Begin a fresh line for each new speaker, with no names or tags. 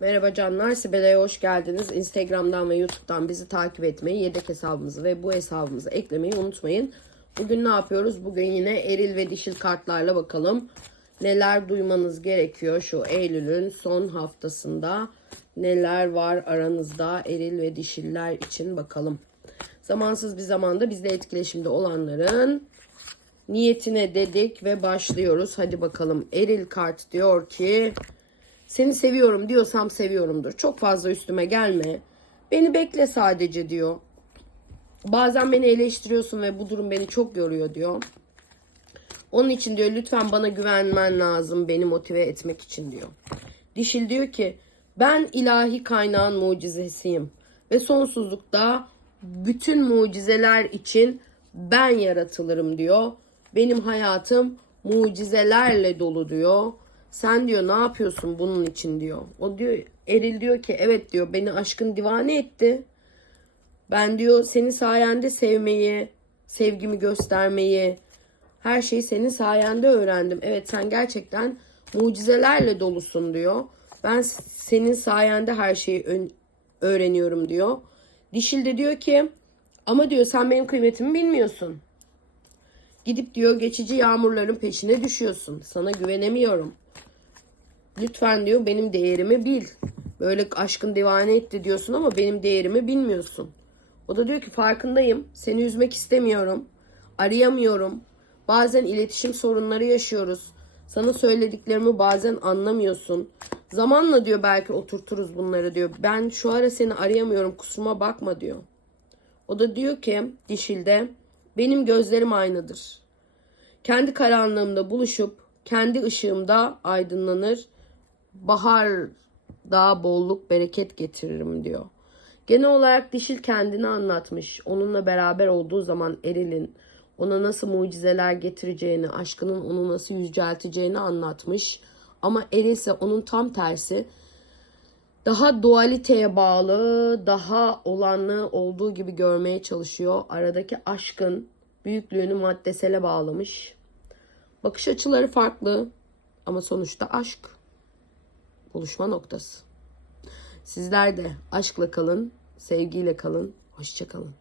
Merhaba canlar, Sibel'e hoş geldiniz. Instagram'dan ve YouTube'dan bizi takip etmeyi, yedek hesabımızı ve bu hesabımızı eklemeyi unutmayın. Bugün ne yapıyoruz? Bugün yine eril ve dişil kartlarla bakalım. Neler duymanız gerekiyor şu Eylül'ün son haftasında. Neler var aranızda eril ve dişiller için bakalım. Zamansız bir zamanda bizle etkileşimde olanların niyetine dedik ve başlıyoruz. Hadi bakalım. Eril kart diyor ki seni seviyorum diyorsam seviyorumdur. Çok fazla üstüme gelme. Beni bekle sadece diyor. Bazen beni eleştiriyorsun ve bu durum beni çok yoruyor diyor. Onun için diyor lütfen bana güvenmen lazım beni motive etmek için diyor. Dişil diyor ki ben ilahi kaynağın mucizesiyim ve sonsuzlukta bütün mucizeler için ben yaratılırım diyor. Benim hayatım mucizelerle dolu diyor. Sen diyor ne yapıyorsun bunun için diyor. O diyor Eril diyor ki evet diyor beni aşkın divane etti. Ben diyor senin sayende sevmeyi, sevgimi göstermeyi, her şeyi senin sayende öğrendim. Evet sen gerçekten mucizelerle dolusun diyor. Ben senin sayende her şeyi öğreniyorum diyor. Dişil de diyor ki ama diyor sen benim kıymetimi bilmiyorsun. Gidip diyor geçici yağmurların peşine düşüyorsun. Sana güvenemiyorum. Lütfen diyor benim değerimi bil. Böyle aşkın divane etti diyorsun ama benim değerimi bilmiyorsun. O da diyor ki farkındayım. Seni üzmek istemiyorum. Arayamıyorum. Bazen iletişim sorunları yaşıyoruz. Sana söylediklerimi bazen anlamıyorsun. Zamanla diyor belki oturturuz bunları diyor. Ben şu ara seni arayamıyorum kusuruma bakma diyor. O da diyor ki dişilde benim gözlerim aynadır. Kendi karanlığımda buluşup kendi ışığımda aydınlanır. Bahar daha bolluk bereket getiririm diyor. Genel olarak dişil kendini anlatmış. Onunla beraber olduğu zaman Eril'in ona nasıl mucizeler getireceğini, aşkının onu nasıl yücelteceğini anlatmış. Ama Eril ise onun tam tersi daha dualiteye bağlı, daha olanlığı olduğu gibi görmeye çalışıyor. Aradaki aşkın büyüklüğünü maddesele bağlamış. Bakış açıları farklı ama sonuçta aşk. Buluşma noktası. Sizler de aşkla kalın, sevgiyle kalın, hoşça kalın.